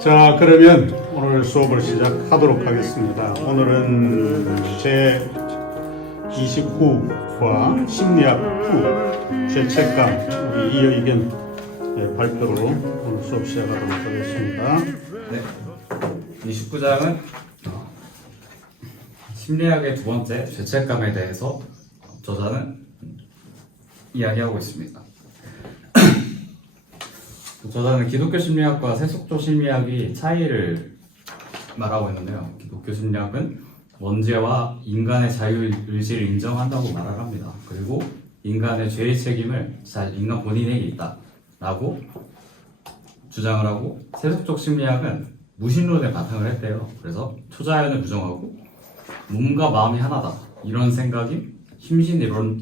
자, 그러면 오늘 수업을 시작하도록 하겠습니다. 오늘은 제 29과 심리학 후 죄책감 우리 이어 의견 발표로 오늘 수업 시작하도록 하겠습니다. 네. 29장은 심리학의 두 번째 죄책감에 대해서 저자는 이야기하고 있습니다. 저자는 기독교 심리학과 세속적 심리학이 차이를 말하고 있는데요. 기독교 심리학은 원죄와 인간의 자유의지를 인정한다고 말을 합니다. 그리고 인간의 죄의 책임을 인간 본인에게 있다라고 주장을 하고, 세속적 심리학은 무신론에 바탕을 했대요. 그래서 초자연을 부정하고 몸과 마음이 하나다, 이런 생각이 심신이론에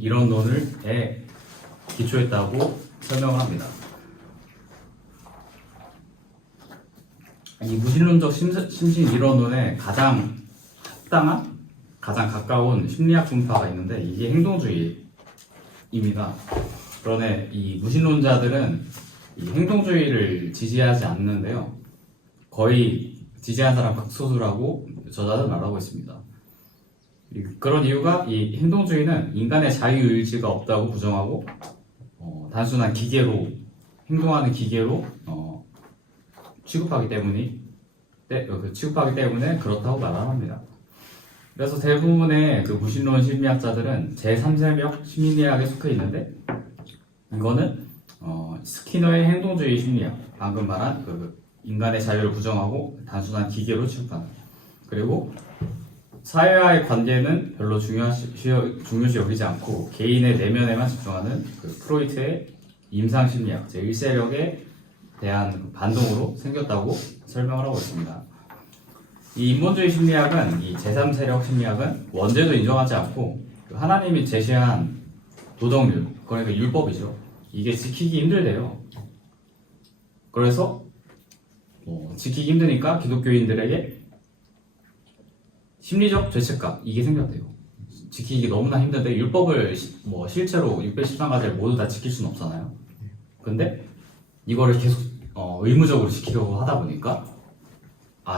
기초했다고 설명을 합니다. 이 무신론적 심신이론에 가장 합당한, 가장 가까운 심리학 분파가 있는데 이게 행동주의입니다. 그런데 이 무신론자들은 이 행동주의를 지지하지 않는데요. 거의 지지한 사람 극소수라고 저자는 말하고 있습니다. 그런 이유가, 이 행동주의는 인간의 자유의지가 없다고 부정하고 단순한 기계로, 행동하는 기계로 취급하기 때문에 그렇다고 말합니다. 그래서 대부분의 그 무신론 심리학자들은 제3세력 심리학에 속해 있는데, 이거는 스키너의 행동주의 심리학, 방금 말한 그 인간의 자유를 부정하고 단순한 기계로 취급하는, 그리고 사회와의 관계는 별로 중요시 여기지 않고 개인의 내면에만 집중하는 그 프로이트의 임상 심리학 제1세력에 대한 반동으로 생겼다고 설명을 하고 있습니다. 이 인본주의 심리학은, 이 제3세력 심리학은 원죄도 인정하지 않고 하나님이 제시한 도덕률, 그러니까 율법이죠. 이게 지키기 힘들대요. 그래서 지키기 힘드니까 기독교인들에게 심리적 죄책감, 이게 생겼대요. 지키기 너무나 힘든데 율법을 실제로 613가지를 모두 다 지킬 수는 없잖아요. 근데 이거를 계속 의무적으로 지키려고 하다 보니까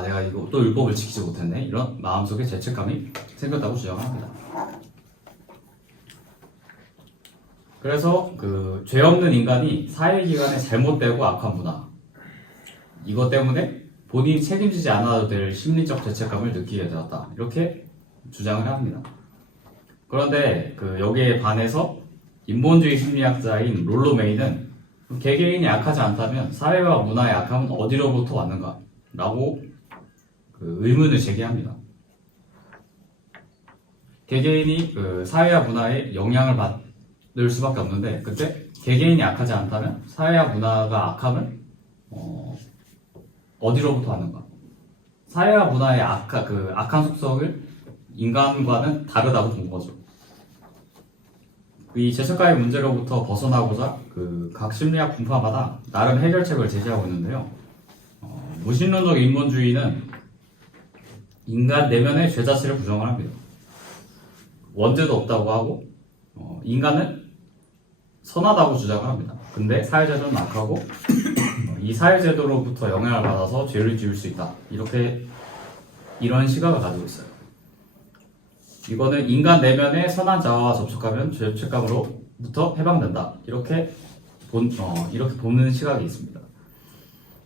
내가 이거 또 율법을 지키지 못했네, 이런 마음속에 죄책감이 생겼다고 주장합니다. 그래서 그 죄 없는 인간이 사회기관의 잘못되고 악한 문화, 이것 때문에 본인이 책임지지 않아도 될 심리적 죄책감을 느끼게 되었다, 이렇게 주장을 합니다. 그런데 여기에 반해서 인본주의 심리학자인 롤로 메이는 개개인이 악하지 않다면 사회와 문화의 악함은 어디로부터 왔는가? 라고 의문을 제기합니다. 개개인이 사회와 문화에 영향을 받을 수밖에 없는데, 근데 개개인이 악하지 않다면 사회와 문화가 악함은 어디로부터 왔는가? 사회와 문화의 악한 속성을 인간과는 다르다고 본 거죠. 이 죄책감의 문제로부터 벗어나고자 각 심리학 분파마다 나름 해결책을 제시하고 있는데요. 무신론적 인본주의는 인간 내면의 죄 자체를 부정을 합니다. 원죄도 없다고 하고 인간은 선하다고 주장을 합니다. 근데 사회제도는 악하고 이 사회제도로부터 영향을 받아서 죄를 지을 수 있다, 이런 시각을 가지고 있어요. 이거는 인간 내면의 선한 자아와 접촉하면 죄책감으로부터 해방된다, 이렇게 보는 시각이 있습니다.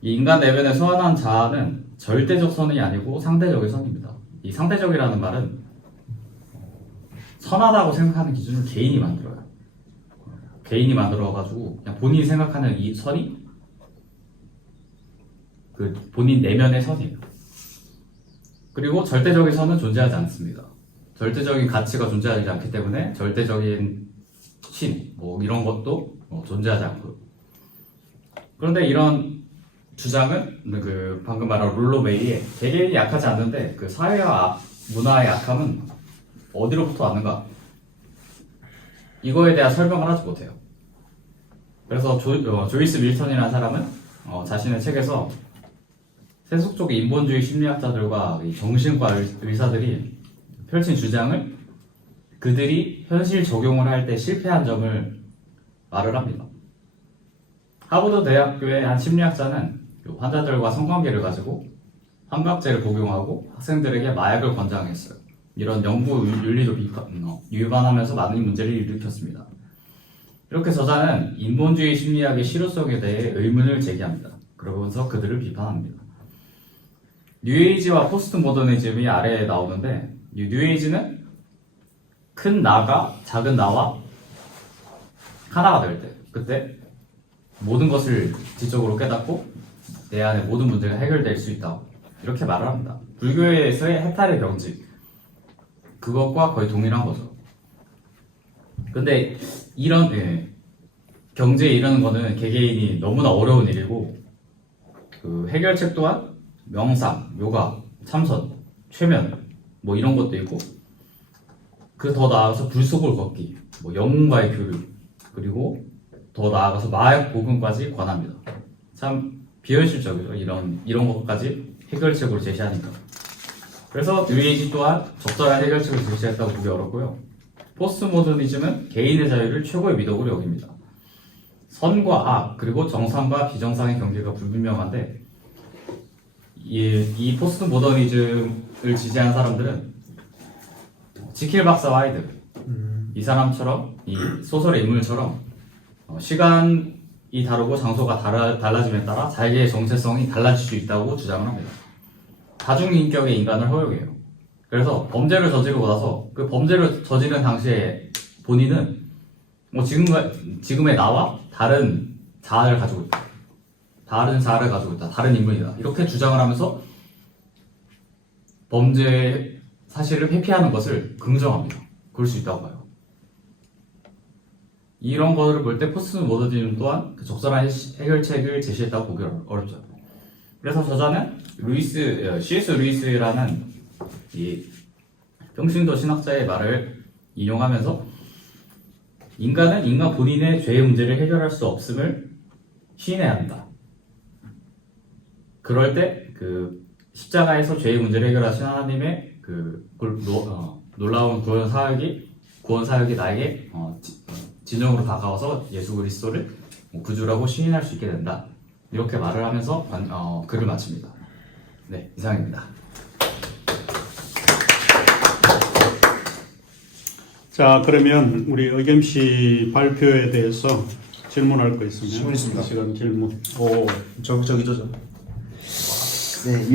이 인간 내면의 선한 자아는 절대적 선이 아니고 상대적인 선입니다. 이 상대적이라는 말은 선하다고 생각하는 기준을 개인이 만들어요. 개인이 만들어가지고 그냥 본인이 생각하는 이 선이 본인 내면의 선이에요. 그리고 절대적인 선은 존재하지 않습니다. 절대적인 가치가 존재하지 않기 때문에 절대적인 신, 이런 것도 존재하지 않고요. 그런데 이런 주장은 방금 말한 롤로 메이의 개개인이 약하지 않는데 사회와 문화의 약함은 어디로부터 왔는가? 이거에 대한 설명을 하지 못해요. 그래서 조이스 밀턴이라는 사람은 자신의 책에서 세속적 인본주의 심리학자들과 정신과 의사들이 펼친 주장을 그들이 현실 적용을 할 때 실패한 점을 말을 합니다. 하버드 대학교의 한 심리학자는 요 환자들과 성관계를 가지고 환각제를 복용하고 학생들에게 마약을 권장했어요. 이런 연구 윤리도 위반하면서 많은 문제를 일으켰습니다. 이렇게 저자는 인본주의 심리학의 실효성에 대해 의문을 제기합니다. 그러면서 그들을 비판합니다. 뉴에이지와 포스트 모더니즘이 아래에 나오는데, 이 뉴에이지는 큰 나가 작은 나와 하나가 될 때, 그때 모든 것을 지적으로 깨닫고 내 안에 모든 문제가 해결될 수 있다고 이렇게 말을 합니다. 불교에서의 해탈의 경지, 그것과 거의 동일한 거죠. 근데 이런 경제에 이르는 거는 개개인이 너무나 어려운 일이고, 그 해결책 또한 명상, 요가, 참선, 최면 뭐 이런 것도 있고, 그 더 나아가서 불속을 걷기, 뭐 영웅과의 교류, 그리고 더 나아가서 마약 복음까지 권합니다. 참 비현실적이죠. 이런 것까지 해결책으로 제시하니까. 그래서 뉴에이지 또한 적절한 해결책을 제시했다고 보기 어렵고요. 포스트 모더니즘은 개인의 자유를 최고의 미덕으로 여깁니다. 선과 악, 그리고 정상과 비정상의 경계가 불분명한데, 이 포스트 모더니즘을 지지하는 사람들은 지킬 박사와 하이드, 이 사람처럼, 이 소설의 인물처럼 시간이 다르고 장소가 달라짐에 따라 자기의 정체성이 달라질 수 있다고 주장을 합니다. 다중인격의 인간을 허용해요. 그래서 범죄를 저지르고 나서 그 범죄를 저지른 당시에 본인은 뭐 지금의 나와 다른 자아를 가지고 있다. 다른 인물이다. 이렇게 주장을 하면서 범죄 사실을 회피하는 것을 긍정합니다. 그럴 수 있다고 봐요. 이런 것을 볼 때 포스트 모더니즘 또한 그 적절한 해결책을 제시했다고 보기 어렵죠. 그래서 저자는 C.S. 루이스라는 이 평신도 신학자의 말을 인용하면서 인간은 인간 본인의 죄의 문제를 해결할 수 없음을 시인해야 한다. 그럴 때 그 십자가에서 죄의 문제를 해결하신 하나님의 그 놀라운 구원 사역이 나에게 진정으로 다가와서 예수 그리스도를 구주라고 시인할 수 있게 된다. 이렇게 말을 하면서 글을 마칩니다. 네, 이상입니다. 자, 그러면 우리 의겸 씨 발표에 대해서 질문할 거 있으면 질문 있습니다. 시간 질문. 저기죠, 저. 네,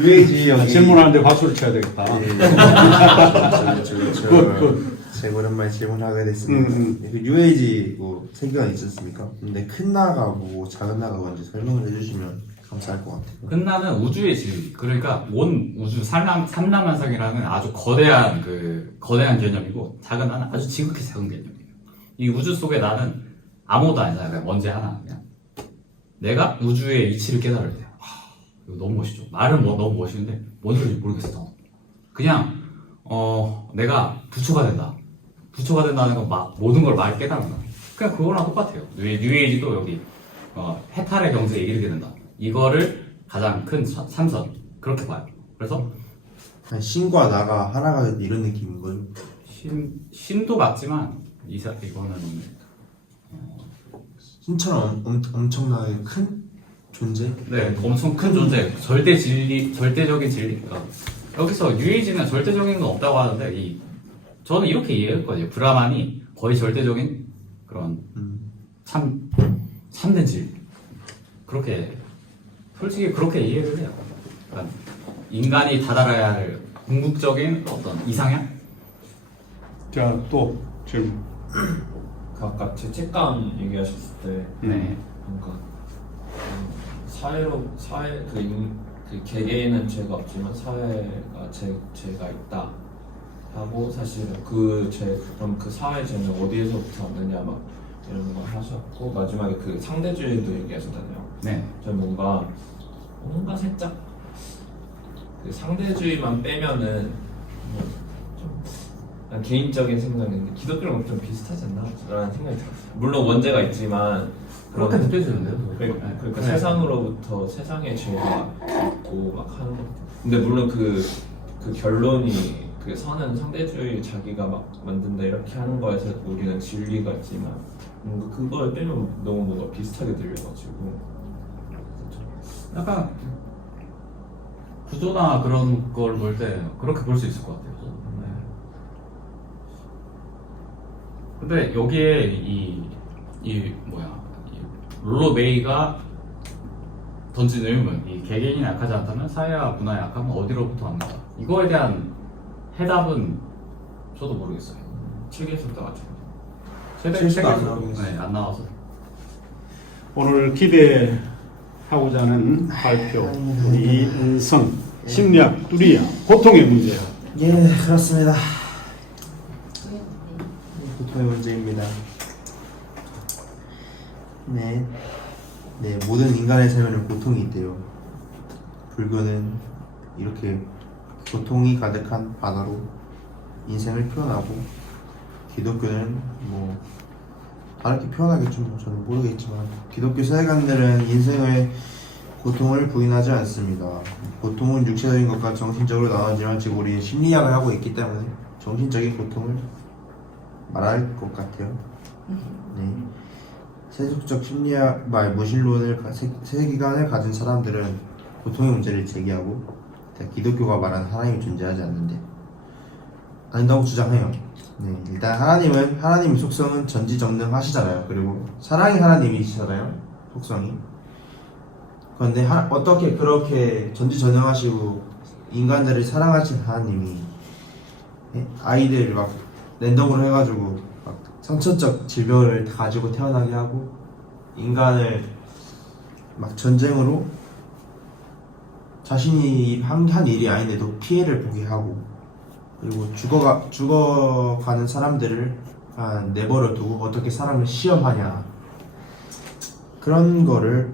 UAG 여기. 질문하는데 박수를 쳐야 되겠다. 네. 제가 오랜만에 질문하게 됐습니다. 네, 그 UAG 뭐 세계관 있지 않습니까? 근데 큰 나가고 작은 나가고 뭔지 설명을 해주시면 감사할 것 같아요. 큰 나는 우주의 진리, 그러니까 온 우주 삼라만상이라는 아주 거대한 개념이고, 작은 나는 아주 지극히 작은 개념이에요. 이 우주 속에 나는 아무것도 아니잖아요. 그냥 먼지 하나. 그냥 내가 우주의 이치를 깨달을 때, 이거 너무 멋있죠. 말은 너무 멋있는데 뭔 소리인지 모르겠어. 그냥 내가 부처가 된다는 건 모든 걸 말 깨달은다. 그냥 그거랑 똑같아요. 뉴에이지도 여기 해탈의 경제에 이르게 된다. 이거를 가장 큰 참선, 그렇게 봐요. 그래서 신과 나가 하나가 이런 느낌인 거예요. 신도 맞지만 이거는 신처럼 엄청나게 큰 존재? 네, 엄청 큰 존재, 절대적인 진리. 여기서 뉴에이지는 절대적인 건 없다고 하는데, 저는 이렇게 이해했거든요. 브라만이 거의 절대적인 그런 참된 진리. 솔직히 그렇게 이해를 해요. 그러니까 인간이 다다라야 할 궁극적인 어떤 이상향? 자, 또 질문. 아까 죄책감 얘기하셨을 때 네. 뭔가 그 개개인은 죄가 없지만 사회가 죄가 있다 하고, 사실은 그럼 그 사회 죄는 어디에서부터 왔느냐 막 이런 거 하셨고, 마지막에 그 상대주의도 얘기하셨잖아요. 네. 저는 뭔가 살짝 그 상대주의만 빼면은 좀 개인적인 생각인데 기독교랑 좀 비슷하지 않나? 라는 생각이 들었어요. 물론 원죄가 있지만 그렇게 느껴지는데요. 그러니까 세상으로부터 세상의 죄가 있고 막 하는 거. 근데 물론 그 결론이 그 선은 상대주의 자기가 막 만든다 이렇게 하는 거에서 우리는 진리가 있지만 뭔가 그걸 빼면 너무 뭔가 비슷하게 들려가지고 약간 구조나 그런 걸 볼 때 그렇게 볼 수 있을 것 같아요. 네. 근데 여기에 이 롤로 메이가 던진 의문, 이 개개인이 약하지 않다면 사회와 문화의 약함은 어디로부터 합니다. 이거에 대한 해답은 저도 모르겠어요. 책에서도 아주 책에서 안 나오고 있어요. 네, 안 나와서. 오늘 기대하고자 하는 발표 우리 은성 심리학 뚜리야 고통의 문제. 예, 그렇습니다. 고통의 문제입니다. 네, 모든 인간의 삶에는 고통이 있대요. 불교는 이렇게 고통이 가득한 바다로 인생을 표현하고, 기독교는 뭐 다르게 표현하겠죠. 뭐 저는 모르겠지만 기독교 세계관들은 인생의 고통을 부인하지 않습니다. 고통은 육체적인 것과 정신적으로 나눠지만 지금 우리는 심리학을 하고 있기 때문에 정신적인 고통을 말할 것 같아요. 네. 세속적 심리학 무신론을 세계관을 가진 사람들은 고통의 문제를 제기하고 기독교가 말하는 하나님이 존재하지 않는데 아닌다고 주장해요. 네, 일단 하나님 속성은 전지전능하시잖아요. 그리고 사랑이 하나님이시잖아요. 속성이. 그런데 어떻게 그렇게 전지전능하시고 인간들을 사랑하신 하나님이 아이들 막 랜덤으로 해가지고 막 선천적 질병을 가지고 태어나게 하고 인간을 막 전쟁으로 자신이 한 일이 아닌데도 피해를 보게 하고, 그리고 죽어가는 사람들을 내버려 두고 어떻게 사람을 시험하냐, 그런 근거를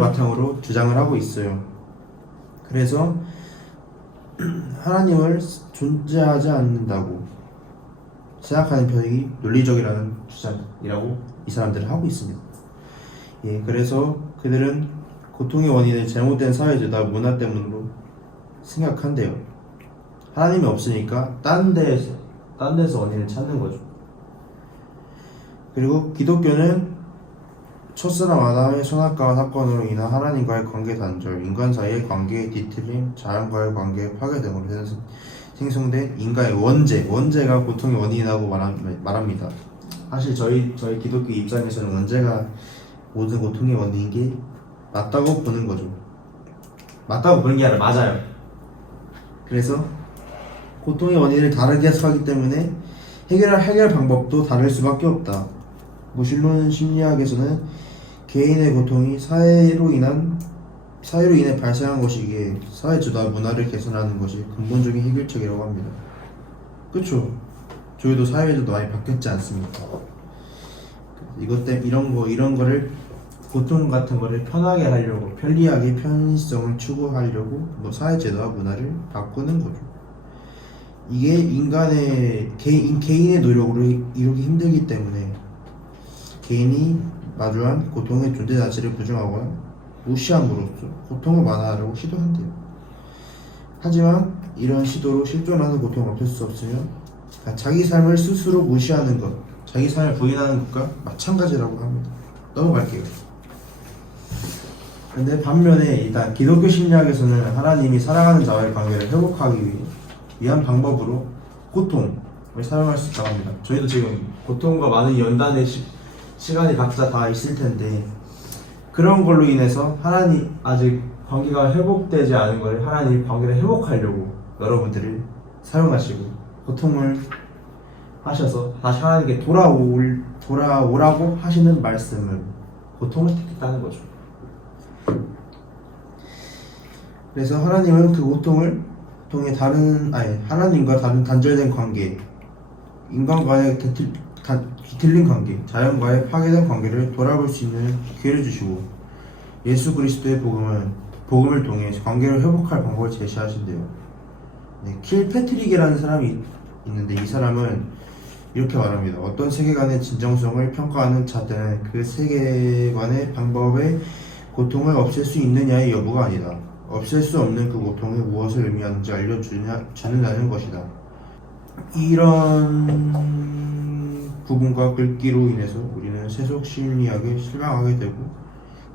바탕으로 주장을 하고 있어요. 그래서 하나님을 존재하지 않는다고 생각하는 편이 논리적이라는 주장이라고 이 사람들은 하고 있습니다. 예, 그래서 그들은 고통의 원인을 잘못된 사회제도와 문화 때문으로 생각한대요. 하나님이 없으니까 딴 데서 원인을 찾는 거죠. 그리고 기독교는 첫사랑 아담의 선악과와 사건으로 인한 하나님과의 관계 단절, 인간 사이의 관계의 뒤틀림, 자연과의 관계의 파괴 등으로 생성된 인간의 원죄가 고통의 원인이라고 말합니다. 사실 저희 기독교 입장에서는 원죄가 모든 고통의 원인인 게 맞다고 보는 거죠. 맞다고 보는 게 아니라 맞아요. 그래서 고통의 원인을 다르게 해석하기 때문에 해결 방법도 다를 수밖에 없다. 무신론 심리학에서는 개인의 고통이 사회로 인해 발생한 것이기에 사회제도와 문화를 개선하는 것이 근본적인 해결책이라고 합니다. 그쵸? 저희도 사회제도 많이 바뀌었지 않습니까? 이런 거를 고통 같은 거를 편하게 하려고, 편리하게 편의성을 추구하려고 사회제도와 문화를 바꾸는 거죠. 이게 개인의 노력으로 이루기 힘들기 때문에 개인이 마주한 고통의 존재 자체를 부정하거나 무시함으로써 고통을 완화하려고 시도한대요. 하지만 이런 시도로 실존하는 고통을 없앨 수 없으며 자기 삶을 스스로 무시하는 것, 자기 삶을 부인하는 것과 마찬가지라고 합니다. 넘어갈게요. 근데 반면에 일단 기독교 심리학에서는 하나님이 사랑하는 자와의 관계를 회복하기 위한 방법으로 고통을 사용할 수 있다고 합니다. 저희도 지금 고통과 많은 연단의 시간이 각자 다 있을 텐데, 그런 걸로 인해서 하나님 아직 관계가 회복되지 않은 걸 하나님 관계를 회복하려고 여러분들을 사용하시고 고통을 하셔서 다시 하나님께 돌아오라고 하시는 말씀을 고통을 택했다는 거죠. 그래서 하나님은 그 고통을 통해 하나님과 다른 단절된 관계, 인간과의 뒤틀린 관계, 자연과의 파괴된 관계를 돌아볼 수 있는 기회를 주시고, 예수 그리스도의 복음을 통해 관계를 회복할 방법을 제시하신대요. 킬패트릭이라는 사람이 있는데, 이 사람은 이렇게 말합니다. 어떤 세계관의 진정성을 평가하는 자들은 그 세계관의 방법의 고통을 없앨 수 있느냐의 여부가 아니다. 없앨 수 없는 그 고통이 무엇을 의미하는지 알려주느냐는 것이다. 이런 부분과 글귀로 인해서 우리는 세속 심리학에 실망하게 되고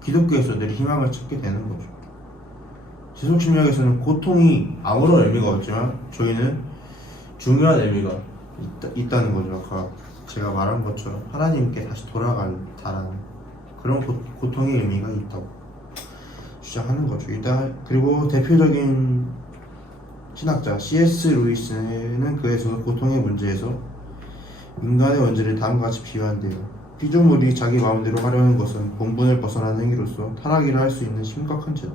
기독교에서 늘 희망을 찾게 되는 거죠. 지속심리학에서는 고통이 아무런 의미가 없지만 저희는 중요한 의미가 있다는 거죠. 아까 제가 말한 것처럼 하나님께 다시 돌아가는 그런 고통의 의미가 있다고 주장하는 거죠. 일단 그리고 대표적인 신학자 C.S. 루이스는 그에서 고통의 문제에서 인간의 원죄를 다음과 같이 비유한대요. 피조물이 자기 마음대로 하려는 것은 본분을 벗어나는 행위로서 타락이라 할 수 있는 심각한 죄다.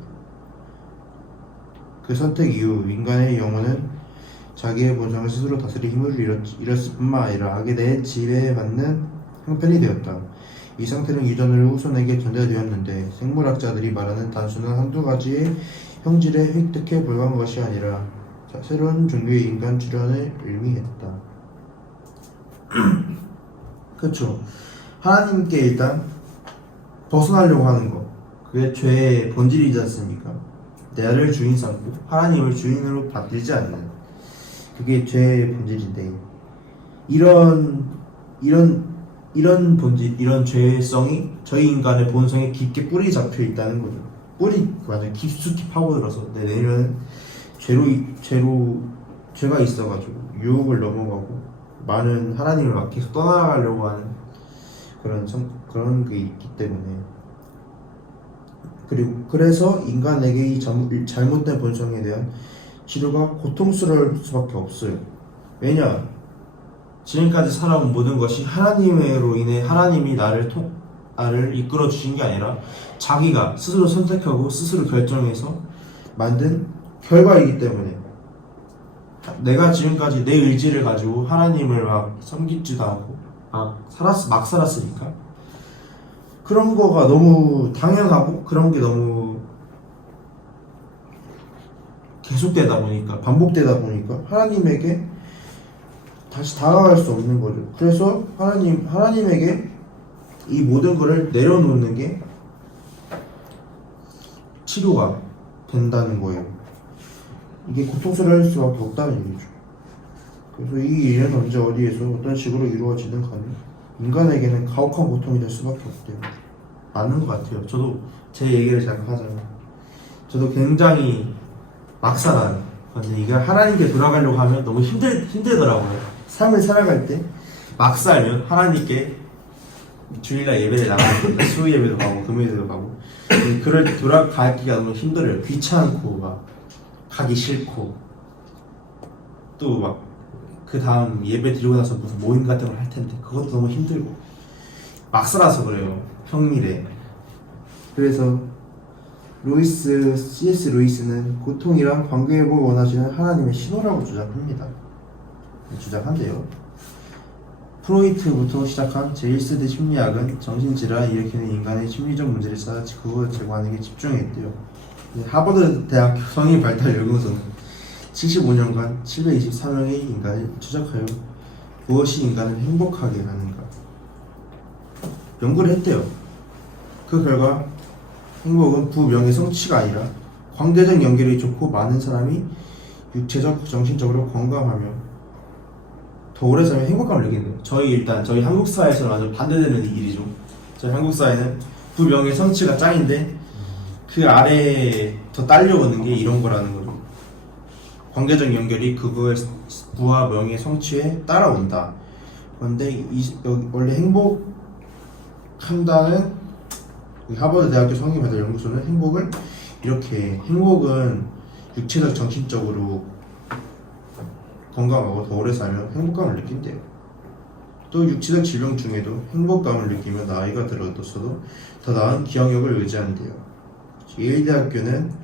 그 선택 이후 인간의 영혼은 자기의 본성을 스스로 다스릴 힘을 잃었을 뿐만 아니라 악에 대해 지배받는 형편이 되었다. 이 상태는 유전으로 후손에게 전달되었는데 생물학자들이 말하는 단순한 한두 가지의 형질에 획득해 불과한 것이 아니라 새로운 종류의 인간 출현을 의미했다. 그렇죠. 하나님께 일단 벗어나려고 하는 거, 그게 죄의 본질이지 않습니까? 나를 주인 삼고 하나님을 주인으로 받들지 않는, 그게 죄의 본질인데, 이런 본질, 이런 죄성이 저희 인간의 본성에 깊게 뿌리 잡혀 있다는 거죠. 뿌리 완전 깊숙이 파고들어서 내 내면은 죄가 있어가지고 유혹을 넘어가고 많은 하나님을 막 계속 떠나가려고 하는 그런 게 있기 때문에, 그래서 인간에게 이 잘못된 본성에 대한 치료가 고통스러울 수밖에 없어요. 왜냐? 지금까지 살아온 모든 것이 하나님으로 인해 하나님이 나를 이끌어 주신 게 아니라 자기가 스스로 선택하고 스스로 결정해서 만든 결과이기 때문에, 내가 지금까지 내 의지를 가지고 하나님을 막 섬기지도 않고 막 살았으니까 그런 거가 너무 당연하고 그런 게 너무 계속되다 보니까, 반복되다 보니까 하나님에게 다시 다가갈 수 없는 거죠. 그래서 하나님에게 이 모든 거를 내려놓는 게 치료가 된다는 거예요. 이게 고통스러울 수밖에 없다는 얘기죠. 그래서 이 일은 언제 어디에서 어떤 식으로 이루어지든 간에 인간에게는 가혹한 고통이 될 수밖에 없대요. 맞는 것 같아요. 저도 제 얘기를 잠깐 하자면, 저도 굉장히 막 살아요. 근데 이게 하나님께 돌아가려고 하면 너무 힘들더라고요. 삶을 살아갈 때 막 살면 하나님께 주일날 예배를 나가고 수요 예배도 가고 금요일도 가고, 그럴 돌아가기가 너무 힘들어요. 귀찮고 막 가기 싫고, 또 막 그 다음 예배 드리고 나서 무슨 모임 같은 걸 할 텐데 그것도 너무 힘들고 막 살아서 그래요. 평일에. 그래서 C.S. 루이스는 고통이란 관계회복을 원하시는 하나님의 신호라고 주장한대요. 프로이트부터 시작한 제1세대 심리학은 정신질환을 일으키는 인간의 심리적 문제를 찾아 그걸 제거하는 게 집중했대요. 하버드 대학 성인 발달 연구소는 75년간 724명의 인간을 추적하여 무엇이 인간을 행복하게 하는가 연구를 했대요. 그 결과 행복은 부명예 성취가 아니라 관계적 연결이 좋고 많은 사람이 육체적, 정신적으로 건강하며 더 오래 살면 행복감을 느낀대요. 저희 한국 사회에서는 완전 반대되는 일이죠. 저희 한국 사회는 부명예 성취가 짱인데 그 아래에 더 딸려오는 게 이런 거라는 거죠. 관계적 연결이 그거의 부와 명예 성취에 따라온다. 그런데 원래 행복한다는 하버드 대학교 성인발달 연구소는 행복은 육체적, 정신적으로 건강하고 더 오래 살면 행복감을 느낀대요. 또 육체적 질병 중에도 행복감을 느끼며 나이가 들어서도 더 나은 기억력을 유지한대요. 예일대학교는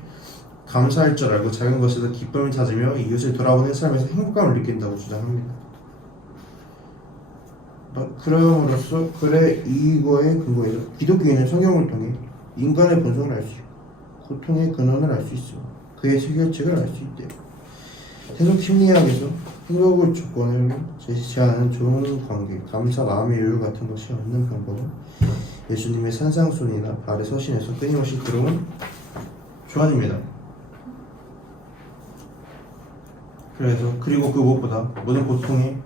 감사할 줄 알고 작은 것에도 기쁨을 찾으며 이웃을 돌아보는 삶에서 행복감을 느낀다고 주장합니다. 그럼으로써 이거의 근거에서 기독교인은 성경을 통해 인간의 본성을 알 수 있고 고통의 근원을 알 수 있어 그의 해결책을 알 수 있대요. 세속 심리학에서 행복의 조건을 제시하는 좋은 관계, 감사, 마음의 여유 같은 것이 없는 방법은 예수님의 산상순이나 발의 서신에서 끊임없이 들어온 조언입니다. 그리고 그 무엇보다 모든 고통의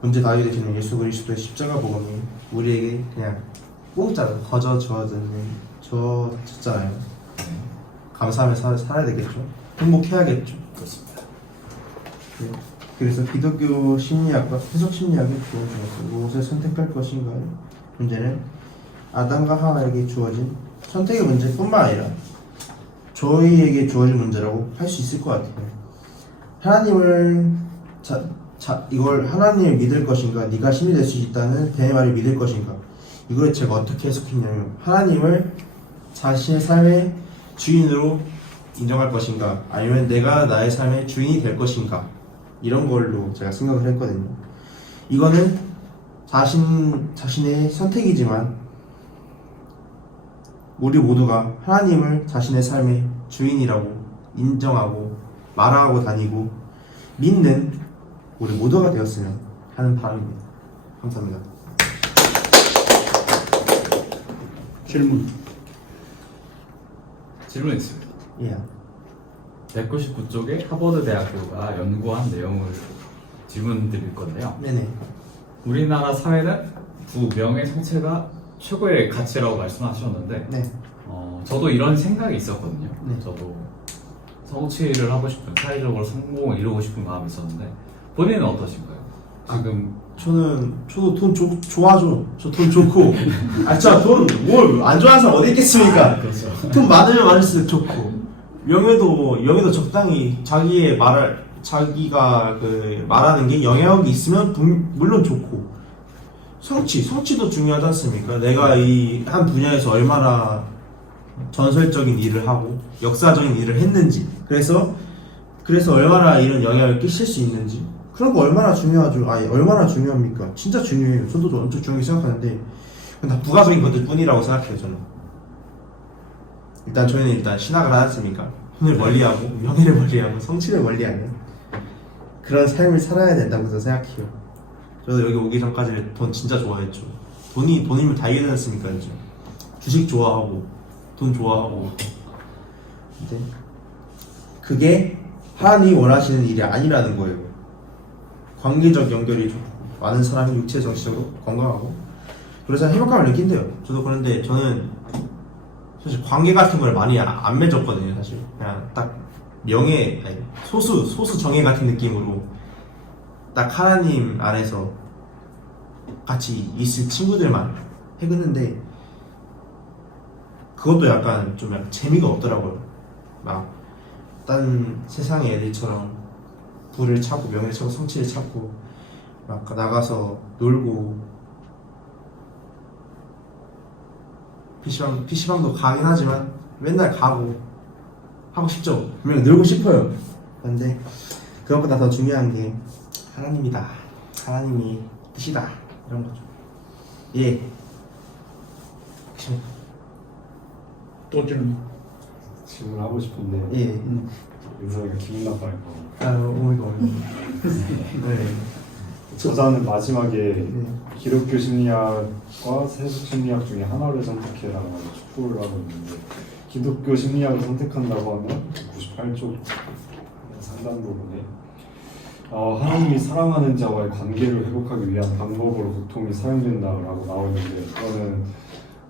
문제 다하게 되시는 예수 그리스도의 십자가 복음이 우리에게 그냥 공짜로 거저 주어지는 저 다쳤잖아요. 감사하며 살아야 되겠죠. 행복해야겠죠. 그렇습니다. 네. 그래서 기독교 심리학과 해석 심리학이 주어져서 무엇을 선택할 것인가의 문제는 아담과 하와에게 주어진 선택의 문제뿐만 아니라 저희에게 주어진 문제라고 할 수 있을 것 같아요. 하나님을 이걸 하나님을 믿을 것인가, 네가 신이 될 수 있다는 뱀의 말을 믿을 것인가, 이걸 제가 어떻게 해석했냐면 하나님을 자신의 삶의 주인으로 인정할 것인가, 아니면 내가 나의 삶의 주인이 될 것인가, 이런 걸로 제가 생각을 했거든요. 이거는 자신의 선택이지만 우리 모두가 하나님을 자신의 삶의 주인이라고 인정하고 말하고 다니고 믿는 우리 모두가 되었으면 하는 바람입니다. 감사합니다. 질문 있습니다. 예. 199쪽에 하버드 대학교가 연구한 내용을 질문 드릴 건데요. 네네. 우리나라 사회는 부 명예 성체가 최고의 가치라고 말씀하셨는데 네. 저도 이런 생각이 있었거든요. 네. 저도 성취를 하고 싶은, 사회적으로 성공을 이루고 싶은 마음이 있었는데 본인은 어떠신가요? 지금 저도 돈 좋아하죠. 저 돈 좋고. 진짜 돈 뭘 안 좋아하는 사람 어디 있겠습니까? 그렇죠. 돈 많으면 많을수록 좋고. 명예도 적당히 자기가 말하는 게 영향력이 있으면 물론 좋고. 성취도 중요하지 않습니까? 내가 이 한 분야에서 얼마나 전설적인 일을 하고 역사적인 일을 했는지, 그래서 얼마나 이런 영향을 끼칠 수 있는지, 그런 거 얼마나 중요하죠. 얼마나 중요합니까? 진짜 중요해요. 저도 엄청 중요하게 생각하는데 그건 다 부가적인 것들 뿐이라고 생각해요. 저는 저희는 신학을 하지 않습니까? 돈을 멀리하고 명예를 멀리하고 성취를 멀리하는 그런 삶을 살아야 된다고 저는 생각해요. 저도 여기 오기 전까지는 돈 진짜 좋아했죠. 돈이면 다 이겨지 않습니까? 이제 주식 좋아하고 돈 좋아하고. 근데 그게 하나님이 원하시는 일이 아니라는 거예요. 관계적 연결이 좋고 많은 사람이 육체 정신적으로 건강하고 그래서 행복감을 느낀대요. 저도 그런데 저는 사실 관계 같은 걸 많이 안 맺었거든요. 사실 그냥 딱 소수 정예 같은 느낌으로 딱 하나님 안에서 같이 있을 친구들만 해봤는데 그것도 약간 재미가 없더라고요. 막 딴 세상의 애들처럼 부를 찾고 명예를 찾고 성취를 찾고 막 나가서 놀고 PC방도 가긴 하지만 맨날 가고 하고 싶죠. 분명 놀고 싶어요. 그런데 그것보다 더 중요한 게 하나님이다. 하나님이 뜻이다. 이런 거죠. 예. 또 질문하고 싶은데 예. 윤석이가 기분 나빠할 거. 오이가 네. 저자는 마지막에 네. 기독교 심리학과 세속 심리학 중에 하나를 선택해라고 촉구를 하고 있는데 기독교 심리학을 선택한다고 하면 98쪽 상단 부분에 하나님이 사랑하는 자와의 관계를 회복하기 위한 방법으로 고통이 사용된다라고 나오는데 그거는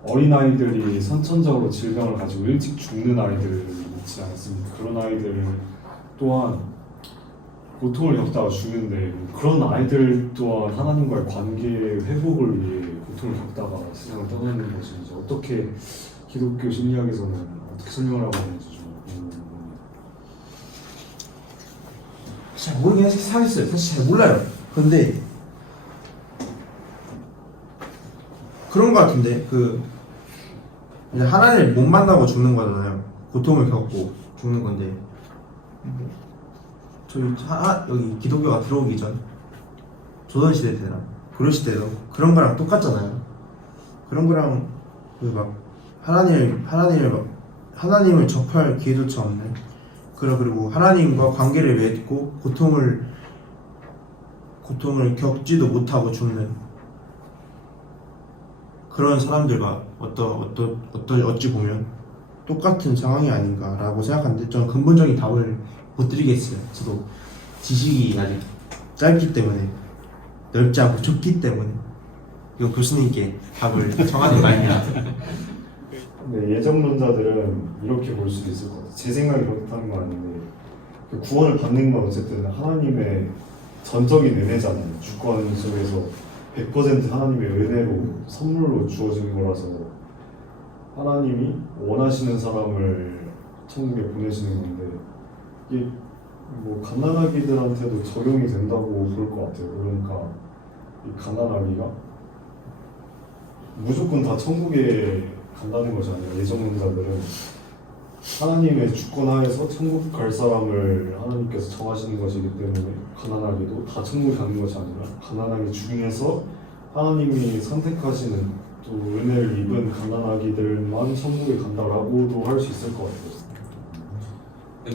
어린아이들이 선천적으로 질병을 가지고 일찍 죽는 아이들을 있지 않습니까? 그런 아이들 또한 고통을 겪다가 죽는데 그런 아이들 또한 하나님과의 관계 회복을 위해 고통을 겪다가 세상을 떠나는 것인지 어떻게 기독교 심리학에서는 어떻게 설명을 하고 있는지 좀 궁금합니다. 잘 모르긴 하겠어요. 사실 잘 몰라요. 근데 그런 거 같은데 이제 하나님을 못 만나고 죽는 거잖아요. 고통을 겪고 죽는 건데 저희 여기 기독교가 들어오기 전 조선시대 때나 고려시대도 그런 거랑 똑같잖아요. 그런 거랑 막 하나님을 접할 기회조차 없는 그리고 하나님과 관계를 맺고 고통을 겪지도 못하고 죽는 그런 사람들과 어찌 보면 똑같은 상황이 아닌가라고 생각하는데 저는 근본적인 답을 못 드리겠어요. 저도 지식이 아직 짧기 때문에 넓지 않고 좁기 때문에 이거 교수님께 답을 정하는 거 아니냐. 근데 예정론자들은 이렇게 볼 수도 있을 것 같아요. 제 생각이 그렇다는 건 아닌데 그 구원을 받는 건 어쨌든 하나님의 전적인 은혜잖아요. 주권 속에서 100% 하나님의 은혜로 선물로 주어진 거라서 하나님이 원하시는 사람을 천국에 보내시는 건데 이게 뭐 갓난아기들한테도 적용이 된다고 볼 것 같아요. 그러니까 이 갓난아기가 무조건 다 천국에 간다는 것이 아니라 예정론자들은 하나님의 주권하에서 천국 갈 사람을 하나님께서 정하시는 것이기 때문에 가난하게도 다 천국 가는 것이 아니라 가난하게 중에서 하나님이 선택하시는 또 은혜를 입은 가난하기들만 천국에 간다라고도 할 수 있을 것 같아요.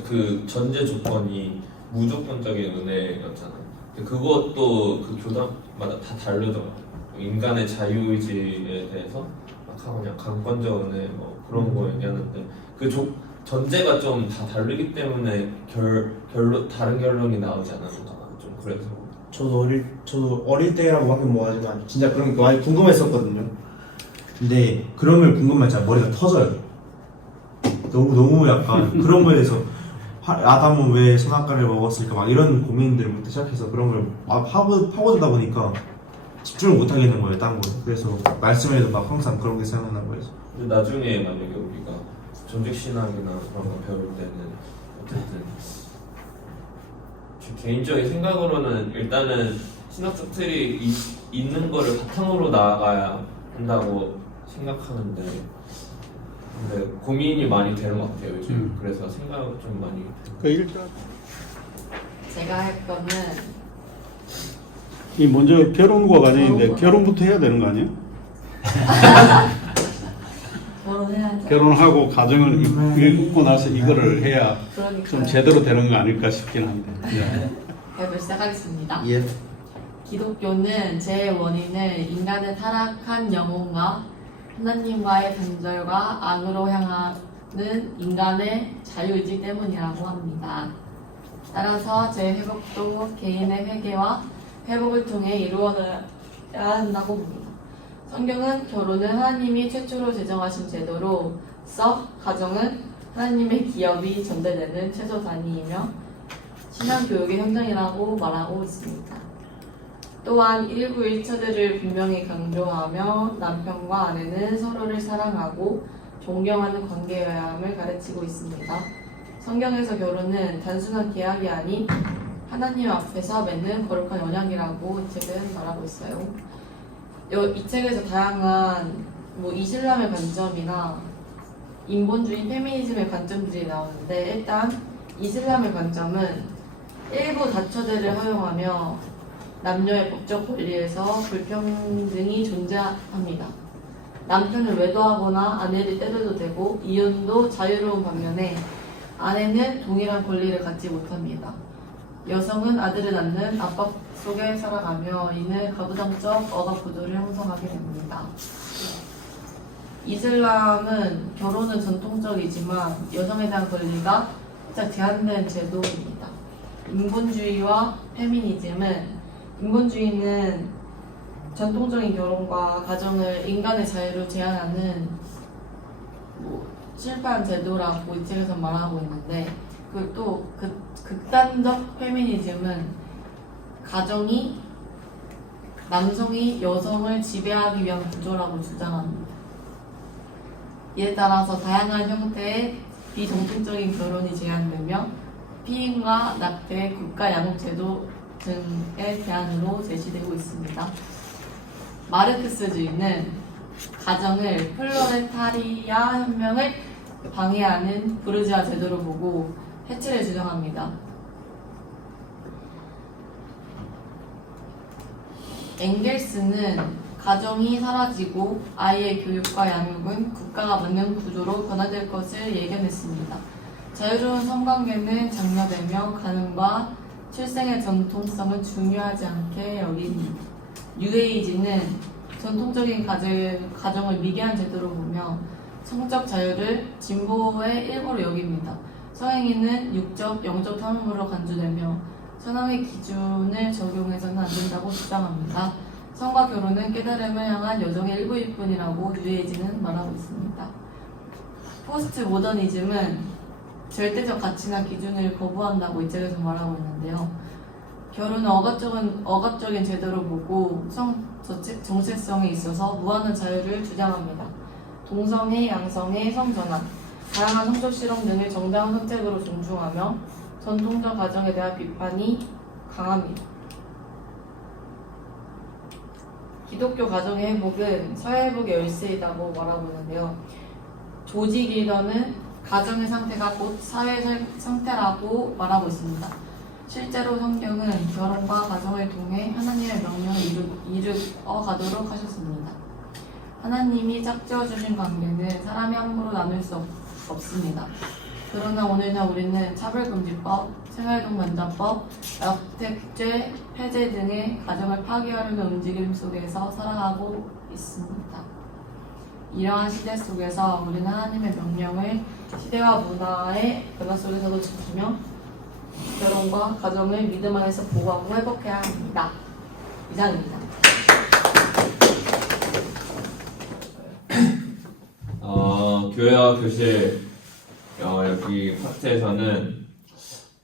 그 전제 조건이 무조건적인 은혜였잖아요. 근데 그것도 그 교단마다 다 다르더라고요. 인간의 자유의지에 대해서 막 그냥 강권적 은혜 뭐 그런 거 얘기하는데 그 전제가 좀 다 다르기 때문에 다른 결론이 나오지 않았나 좀 그래서. 저도 어릴 때라고 하긴 뭐하지만 진짜 그런 게 많이 궁금했었거든요. 근데 그런 걸 궁금하면 진짜 머리가 터져요. 너무 약간 그런 거에 대해서 아담은 왜 선악과를 먹었을까 막 이런 고민들부터 시작해서 그런 걸 파고들다 보니까 집중을 못 하게 되는 거예요, 딴 거에. 그래서 말씀에도 막 항상 그런 게 생각나는 거예요. 근데 나중에 만약에 우리가 전직신학이나 그런 거 배울 때는 어쨌든 제 개인적인 생각으로는 일단은 신학적 틀이 있는 거를 바탕으로 나아가야 한다고 생각하는데 근데 고민이 많이 되는 것 같아요 요즘. 그래서 생각을 좀 많이 그 일단 제가 할 거는 이 먼저 결혼과 과정인데 결혼부터 해야 되는 거 아니에요? 결혼해야죠. 결혼하고 가정을 이루고 나서 이거를 해야 그러니까 좀 제대로 되는 거 아닐까 싶긴 한데. 배분 시작하겠습니다. 예. 기독교는 제 원인을 인간의 타락한 영혼과 하나님과의 단절과 악으로 향하는 인간의 자유의지 때문이라고 합니다. 따라서 재회복도 개인의 회개와 회복을 통해 이루어져야 한다고 봅니다. 성경은 결혼은 하나님이 최초로 제정하신 제도로서 가정은 하나님의 기업이 전달되는 최소 단위이며 신앙교육의 현장이라고 말하고 있습니다. 또한 일부 일처들을 분명히 강조하며 남편과 아내는 서로를 사랑하고 존경하는 관계여야 함을 가르치고 있습니다. 성경에서 결혼은 단순한 계약이 아닌 하나님 앞에서 맺는 거룩한 언약이라고 이 책은 말하고 있어요. 이 책에서 다양한 이슬람의 관점이나 인본주의 페미니즘의 관점들이 나오는데 일단 이슬람의 관점은 일부 다처제를 허용하며 남녀의 법적 권리에서 불평등이 존재합니다. 남편을 외도하거나 아내를 때려도 되고 이혼도 자유로운 반면에 아내는 동일한 권리를 갖지 못합니다. 여성은 아들을 낳는 압박 속에 살아가며 이는 가부장적 억압 구조를 형성하게 됩니다. 이슬람은 결혼은 전통적이지만 여성에 대한 권리가 살짝 제한된 제도입니다. 인본주의와 인본주의는 전통적인 결혼과 가정을 인간의 자유로 제한하는 실패한 제도라고 이 책에서 말하고 있는데 또 극단적 페미니즘은 가정이 남성이 여성을 지배하기 위한 구조라고 주장합니다. 이에 따라서 다양한 형태의 비정통적인 결혼이 제한되며 피임과 낙태, 국가 양육 제도 등의 대안으로 제시되고 있습니다. 마르크스주의는 가정을 플로레타리아 혁명을 방해하는 부르주아 제도로 보고 해체를 주장합니다. 엥겔스는 가정이 사라지고 아이의 교육과 양육은 국가가 맡는 구조로 변화될 것을 예견했습니다. 자유로운 성관계는 장려되며 가능과 출생의 전통성은 중요하지 않게 여깁니다. 뉴에이지는 전통적인 가정을 미개한 제도로 보며 성적 자유를 진보의 일부로 여깁니다. 성행위는 육적, 영적 탐험으로 간주되며 선왕의 기준을 적용해서는 안 된다고 주장합니다. 성과 결혼은 깨달음을 향한 여정의 일부일 뿐이라고 뉴에이지는 말하고 있습니다. 포스트 모더니즘은 절대적 가치나 기준을 거부한다고 이 책에서 말하고 있는데요. 결혼은 억압적인 제도로 보고 정체성에 있어서 무한한 자유를 주장합니다. 동성애, 양성애, 성전환, 다양한 성적 실험 등을 정당한 선택으로 존중하며 전통적 가정에 대한 비판이 강합니다. 기독교 가정의 회복은 사회회복의 열쇠이라고 말하고 있는데요. 조지 길더는 가정의 상태가 곧 사회의 상태라고 말하고 있습니다. 실제로 성경은 결혼과 가정을 통해 하나님의 명령을 이루어 가도록 하셨습니다. 하나님이 짝지어 주신 관계는 사람이 함부로 나눌 수 없습니다. 그러나 오늘날 우리는 차별금지법, 생활동반자법, 약택죄 폐지 등의 가정을 파괴하려는 움직임 속에서 살아가고 있습니다. 이러한 시대 속에서 우리는 하나님의 명령을 시대와 문화의 변화 속에서도 지키며 결혼과 가정을 믿음 안에서 보호하고 회복해야 합니다. 이상입니다. 교회와 교실 여기 파트에서는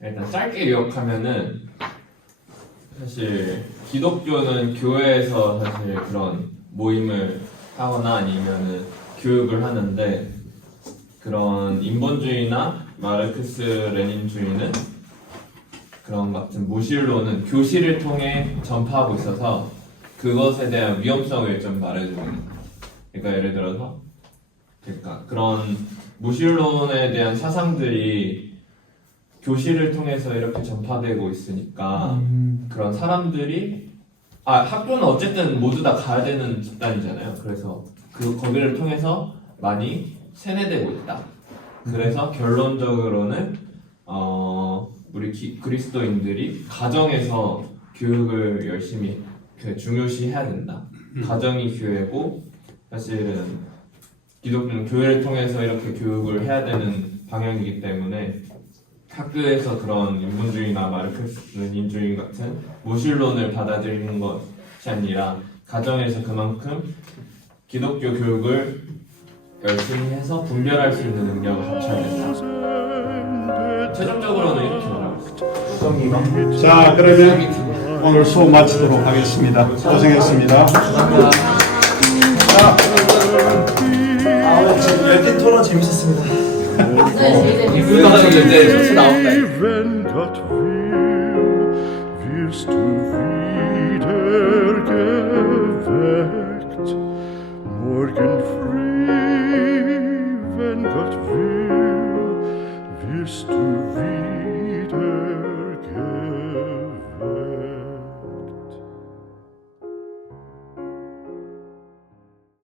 일단 짧게 요약하면은 사실 기독교는 교회에서 사실 그런 모임을 하거나 아니면은 교육을 하는데 그런 인본주의나 마르크스 레닌주의는 그런 같은 무신론은 교실을 통해 전파하고 있어서 그것에 대한 위험성을 좀 말해줍니다. 그러니까 예를 들어서 그런 무신론에 대한 사상들이 교실을 통해서 이렇게 전파되고 있으니까 그런 사람들이 학교는 어쨌든 모두 다 가야 되는 집단이잖아요. 그래서 거기를 통해서 많이 세뇌되고 있다. 그래서 결론적으로는 우리 그리스도인들이 가정에서 교육을 열심히 중요시해야 된다. 가정이 교회고 사실은 기독교는 교회를 통해서 이렇게 교육을 해야 되는 방향이기 때문에 학교에서 그런 인본주의나 마르크스 레닌주의 같은 무신론을 받아들이는 것이 아니라 가정에서 그만큼 기독교 교육을 열심히 해서 분별할 수 있는 능력을 갖춰야 된다. 최종적으로는 이렇게 말하고 있습니다. 자, 그러면 오늘 수업 마치도록 하겠습니다. 고생했습니다. 열띤 토론 재밌었습니다. 이분 가서 이제 쇼츠 나온다. Wenn Gott will, wirst du wieder geweckt. Morgen früh, wenn Gott will, wirst du